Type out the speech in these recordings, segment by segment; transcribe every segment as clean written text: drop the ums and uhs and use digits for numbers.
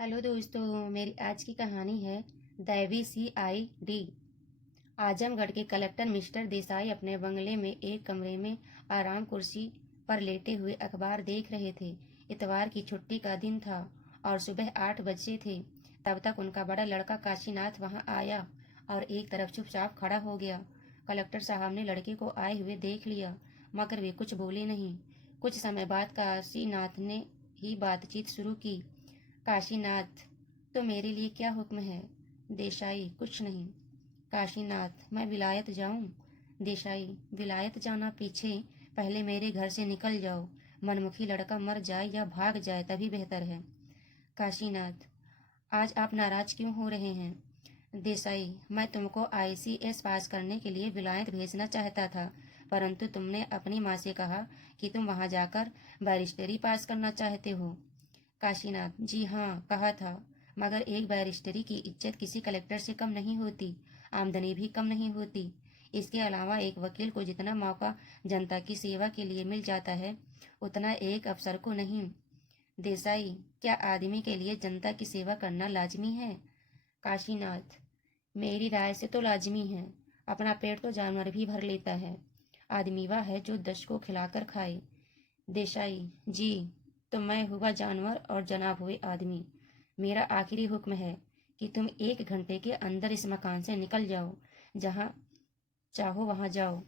Hello दोस्तों, मेरी आज की कहानी है दैवी CID। आजमगढ़ के कलेक्टर मिस्टर देसाई अपने बंगले में एक कमरे में आराम कुर्सी पर लेटे हुए अखबार देख रहे थे। इतवार की छुट्टी का दिन था और सुबह 8 बजे थे। तब तक उनका बड़ा लड़का काशीनाथ वहां आया और एक तरफ चुपचाप खड़ा हो गया। कलेक्टर साहब ने लड़के को आए हुए देख लिया, मगर वे कुछ बोले नहीं। कुछ समय बाद काशीनाथ ने ही बातचीत शुरू की। काशीनाथ, तो मेरे लिए क्या हुक्म है? देसाई, कुछ नहीं। काशीनाथ, मैं विलायत जाऊं? देसाई, विलायत जाना पीछे, पहले मेरे घर से निकल जाओ। मनमुखी लड़का मर जाए या भाग जाए तभी बेहतर है। काशीनाथ, आज आप नाराज क्यों हो रहे हैं? देसाई, मैं तुमको ICS पास करने के लिए विलायत भेजना चाहता था, परंतु तुमने अपनी माँ से कहा कि तुम वहां जाकर बैरिस्टरी पास करना चाहते हो। काशीनाथ, जी हाँ, कहा था, मगर एक बैरिस्टरी की इज्जत किसी कलेक्टर से कम नहीं होती, आमदनी भी कम नहीं होती। इसके अलावा एक वकील को जितना मौका जनता की सेवा के लिए मिल जाता है, उतना एक अफसर को नहीं। देसाई, क्या आदमी के लिए जनता की सेवा करना लाजमी है? काशीनाथ, मेरी राय से तो लाजमी है। अपना पेट तो जानवर भी भर लेता है। आदमी वह है जो 10 को खिलाकर खाए। देसाई, जी, तो मैं हुआ जानवर और जनाब हुए आदमी। मेरा आखिरी हुक्म है कि तुम 1 घंटे के अंदर इस मकान से निकल जाओ। जहाँ चाहो वहाँ जाओ,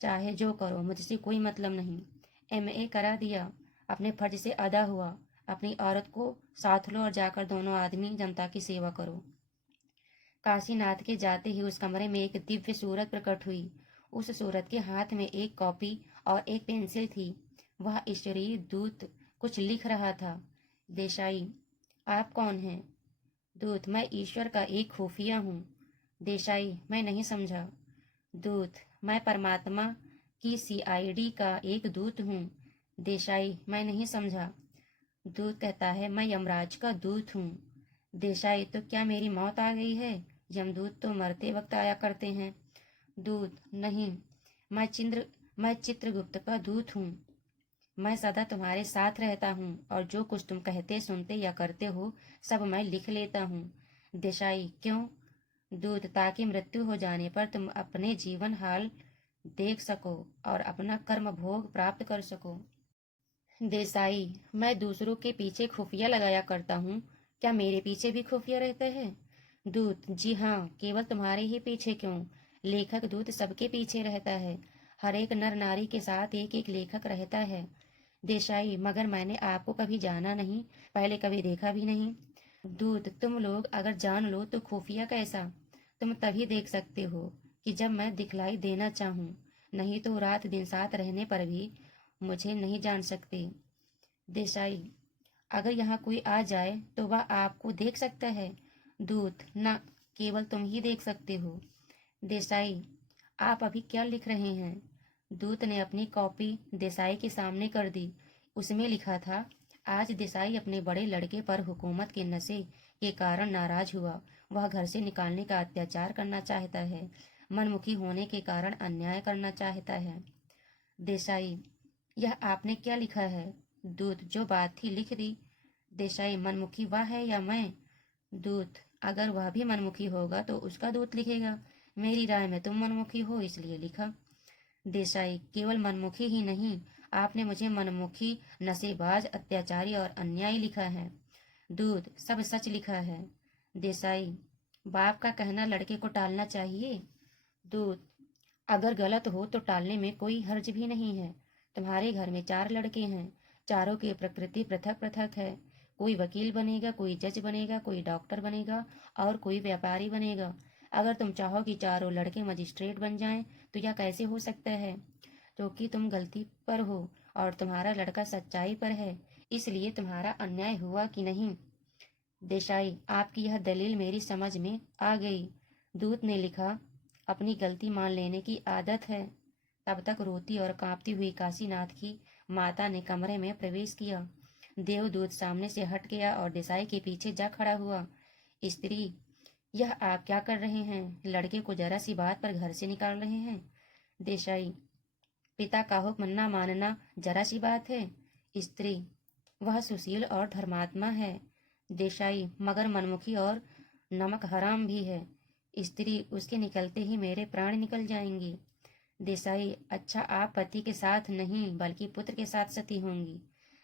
चाहे जो करो, मुझसे कोई मतलब नहीं। MA करा दिया, अपने फर्ज से अदा हुआ। अपनी औरत को साथ लो और जाकर दोनों आदमी जनता की सेवा करो। काशीनाथ के जाते ही उस कमरे में एक दिव्य सूरत प्रकट हुई। उस सूरत के हाथ में एक कॉपी और एक पेंसिल थी। वह ईश्वरीय दूत कुछ लिख रहा था। देसाई, आप कौन हैं? दूत, मैं ईश्वर का एक खुफिया हूँ। देसाई, मैं नहीं समझा। दूत, मैं परमात्मा की CID का एक दूत हूँ। देसाई, मैं नहीं समझा। दूत कहता है, मैं यमराज का दूत हूँ। देसाई, तो क्या मेरी मौत आ गई है? यमदूत तो मरते वक्त आया करते हैं। दूत, नहीं, मैं मैं चित्रगुप्त का दूत हूँ। मैं सदा तुम्हारे साथ रहता हूँ और जो कुछ तुम कहते सुनते या करते हो, सब मैं लिख लेता हूँ। देसाई, क्यों? दूत, ताकि मृत्यु हो जाने पर तुम अपने जीवन हाल देख सको और अपना कर्म भोग प्राप्त कर सको। देसाई, मैं दूसरों के पीछे खुफिया लगाया करता हूँ, क्या मेरे पीछे भी खुफिया रहते हैं? दूत, जी हाँ, केवल तुम्हारे ही पीछे क्यों, लेखक दूत सबके पीछे रहता है। हर एक नर नारी के साथ एक एक लेखक रहता है। देसाई, मगर मैंने आपको कभी जाना नहीं, पहले कभी देखा भी नहीं। दूत, तुम लोग अगर जान लो तो खुफिया कैसा? तुम तभी देख सकते हो कि जब मैं दिखलाई देना चाहूँ, नहीं तो रात दिन साथ रहने पर भी मुझे नहीं जान सकते। देसाई, अगर यहाँ कोई आ जाए तो वह आपको देख सकता है? दूत, न, केवल तुम ही देख सकते हो। देसाई, आप अभी क्या लिख रहे हैं? दूत ने अपनी कॉपी देसाई के सामने कर दी। उसमें लिखा था, आज देसाई अपने बड़े लड़के पर हुकूमत के नशे के कारण नाराज हुआ। वह घर से निकालने का अत्याचार करना चाहता है, मनमुखी होने के कारण अन्याय करना चाहता है। देसाई, यह आपने क्या लिखा है? दूत, जो बात थी लिख दी। देसाई, मनमुखी वह है या मैं? दूत, अगर वह भी मनमुखी होगा तो उसका दूत लिखेगा। मेरी राय में तुम मनमुखी हो, इसलिए लिखा। देसाई, केवल मनमुखी ही नहीं, आपने मुझे मनमुखी, नशेबाज, अत्याचारी और अन्यायी लिखा है। दूत, सब सच लिखा है। देसाई, बाप का कहना लड़के को टालना चाहिए। दूत, अगर गलत हो तो टालने में कोई हर्ज भी नहीं है। तुम्हारे घर में 4 लड़के हैं, चारों की प्रकृति पृथक पृथक है। कोई वकील बनेगा, कोई जज बनेगा, कोई डॉक्टर बनेगा और कोई व्यापारी बनेगा। अगर तुम चाहो कि चारों लड़के मजिस्ट्रेट बन जाएं तो यह कैसे हो सकता है? क्योंकि तुम गलती पर हो और तुम्हारा लड़का सच्चाई पर है, इसलिए तुम्हारा अन्याय हुआ कि नहीं? देसाई, आपकी यह दलील मेरी समझ में आ गई। दूत ने लिखा, अपनी गलती मान लेने की आदत है। तब तक रोती और कांपती हुई काशीनाथ की माता ने कमरे में प्रवेश किया। देवदूत सामने से हट गया और देसाई के पीछे जा खड़ा हुआ। स्त्री, यह आप क्या कर रहे हैं? लड़के को जरा सी बात पर घर से निकाल रहे हैं। देसाई, पिता का हुक्म न मानना जरा सी बात है? स्त्री, वह सुशील और धर्मात्मा है। देसाई, मगर मनमुखी और नमक हराम भी है। स्त्री, उसके निकलते ही मेरे प्राण निकल जाएंगे। देसाई, अच्छा, आप पति के साथ नहीं बल्कि पुत्र के साथ सती होंगी।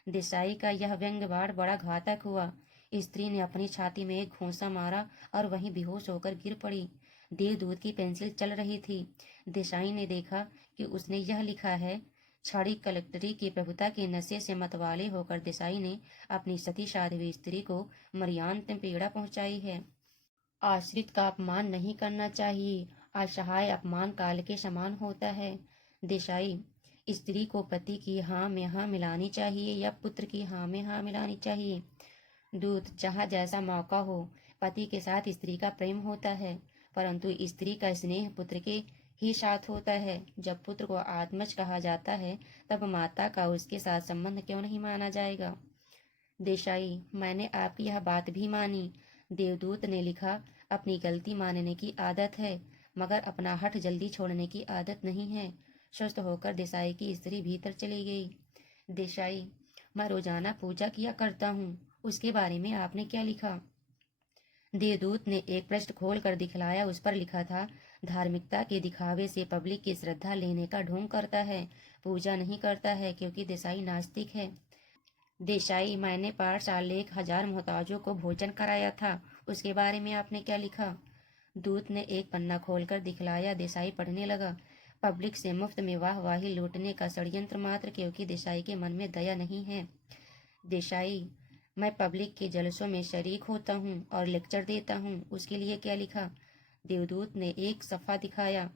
देसाई का यह व्यंग्य बाण बड़ा घातक हुआ। स्त्री ने अपनी छाती में एक घूंसा मारा और वहीं बेहोश होकर गिर पड़ी। देवदूत की पेंसिल चल रही थी। देसाई ने देखा कि उसने यह लिखा है। छड़ी कलेक्टरी की प्रभुता के नशे से मतवाले होकर देसाई ने अपनी सती साध्वी स्त्री को मर्यान्त पीड़ा पहुंचाई है। आश्रित का अपमान नहीं करना चाहिए। असहाय अपमान काल के समान होता है। देसाई, स्त्री को पति की हाँ में हाँ मिलानी चाहिए या पुत्र की हाँ में हाँ मिलानी चाहिए। दूत, जहाँ जैसा मौका हो। पति के साथ स्त्री का प्रेम होता है, परंतु स्त्री का स्नेह पुत्र के ही साथ होता है। जब पुत्र को आत्मज कहा जाता है, तब माता का उसके साथ संबंध क्यों नहीं माना जाएगा। देसाई, मैंने आपकी यह बात भी मानी। देवदूत ने लिखा, अपनी गलती मानने की आदत है, मगर अपना हठ जल्दी छोड़ने की आदत नहीं है। स्वस्थ होकर देसाई की स्त्री भीतर चली गई। देसाई, मैं रोजाना पूजा किया करता हूँ, उसके बारे में आपने क्या लिखा। देवदूत ने एक पृष्ठ खोल कर दिखलाया। उस पर लिखा था, धार्मिकता के दिखावे से पब्लिक की श्रद्धा लेने का ढोंग करता है, पूजा नहीं करता है, क्योंकि देसाई नास्तिक है। देसाई, मैंने पाठशाला 1000 मोहताजों को भोजन कराया था, उसके बारे में आपने क्या लिखा। दूत ने एक पन्ना खोलकर दिखलाया। देसाई पढ़ने लगा, पब्लिक से मुफ्त में वाहवाही लूटने का षड्यंत्र मात्र, क्योंकि देसाई के मन में दया नहीं है। देसाई, मैं पब्लिक के जलसों में शरीक होता हूँ और लेक्चर देता हूँ, उसके लिए क्या लिखा। देवदूत ने एक सफ़ा दिखाया।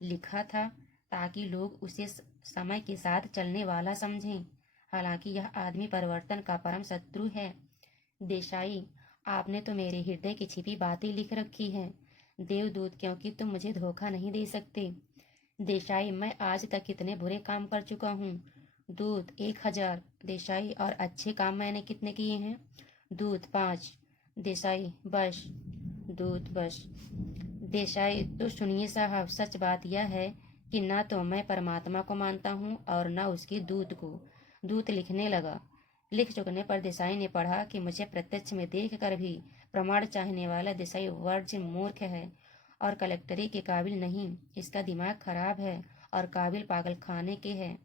लिखा था, ताकि लोग उसे समय के साथ चलने वाला समझें, हालांकि यह आदमी परिवर्तन का परम शत्रु है। देसाई, आपने तो मेरे हृदय की छिपी बातें लिख रखी हैं। देवदूत, क्योंकि तुम मुझे धोखा नहीं दे सकते। देसाई, मैं आज तक कितने बुरे काम कर चुका हूँ। दूत, 1000। देसाई, और अच्छे काम मैंने कितने किए हैं। दूत, 5। देसाई, बस। दूत, बस। देसाई, तो सुनिए साहब, सच बात यह है कि न तो मैं परमात्मा को मानता हूँ और न उसके दूत को। दूत लिखने लगा। लिख चुकने पर देसाई ने पढ़ा कि मुझे प्रत्यक्ष में देख कर भी प्रमाण चाहने वाला देसाई वर्ज मूर्ख है और कलेक्टरी के काबिल नहीं। इसका दिमाग खराब है और काबिल पागल खाने के है।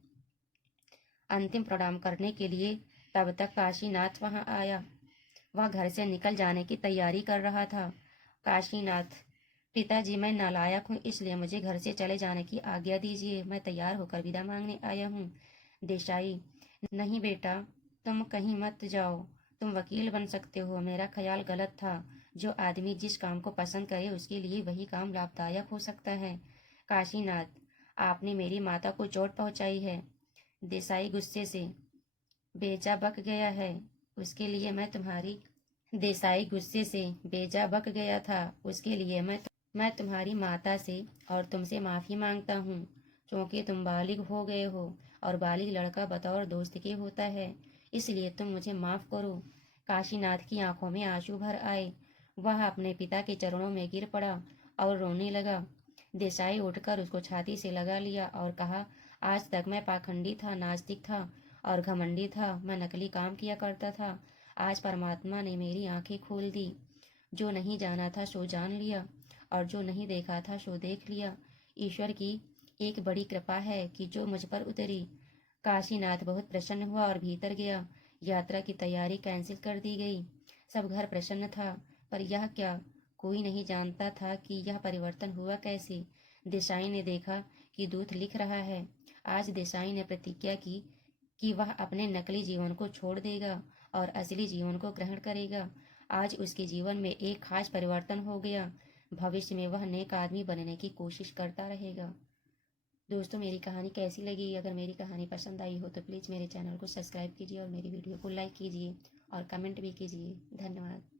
अंतिम प्रणाम करने के लिए तब तक काशीनाथ वहां आया। वह घर से निकल जाने की तैयारी कर रहा था। काशीनाथ, पिताजी, मैं नालायक हूँ, इसलिए मुझे घर से चले जाने की आज्ञा दीजिए। मैं तैयार होकर विदा मांगने आया हूँ। देसाई, नहीं बेटा, तुम कहीं मत जाओ। तुम वकील बन सकते हो। मेरा ख्याल गलत था। जो आदमी जिस काम को पसंद करे उसके लिए वही काम लाभदायक हो सकता है। काशीनाथ, आपने मेरी माता को चोट पहुंचाई है। देसाई गुस्से से, बेजा बक गया है, उसके लिए मैं तुम्हारी। देसाई गुस्से से, बेजा बक गया था, उसके लिए मैं तुम्हारी माता से और तुमसे माफ़ी मांगता हूँ, क्योंकि तुम बालिग हो गए हो और बालिग लड़का बतौर दोस्त के होता है, इसलिए तुम मुझे माफ़ करो। काशीनाथ की आंखों में आंसू भर आए। वह अपने पिता के चरणों में गिर पड़ा और रोने लगा। देसाई उठकर उसको छाती से लगा लिया और कहा, आज तक मैं पाखंडी था, नास्तिक था और घमंडी था। मैं नकली काम किया करता था। आज परमात्मा ने मेरी आंखें खोल दी। जो नहीं जाना था सो जान लिया और जो नहीं देखा था सो देख लिया। ईश्वर की एक बड़ी कृपा है कि जो मुझ पर उतरी। काशीनाथ बहुत प्रसन्न हुआ और भीतर गया। यात्रा की तैयारी कैंसिल कर दी गई। सब घर प्रसन्न था, पर यह क्या, कोई नहीं जानता था कि यह परिवर्तन हुआ कैसे। देसाई ने देखा कि दूत लिख रहा है। आज देसाई ने प्रतिज्ञा की कि वह अपने नकली जीवन को छोड़ देगा और असली जीवन को ग्रहण करेगा। आज उसके जीवन में एक खास परिवर्तन हो गया। भविष्य में वह नेक आदमी बनने की कोशिश करता रहेगा। दोस्तों, मेरी कहानी कैसी लगी। अगर मेरी कहानी पसंद आई हो तो प्लीज़ मेरे चैनल को सब्सक्राइब कीजिए और मेरी वीडियो को लाइक कीजिए और कमेंट भी कीजिए। धन्यवाद।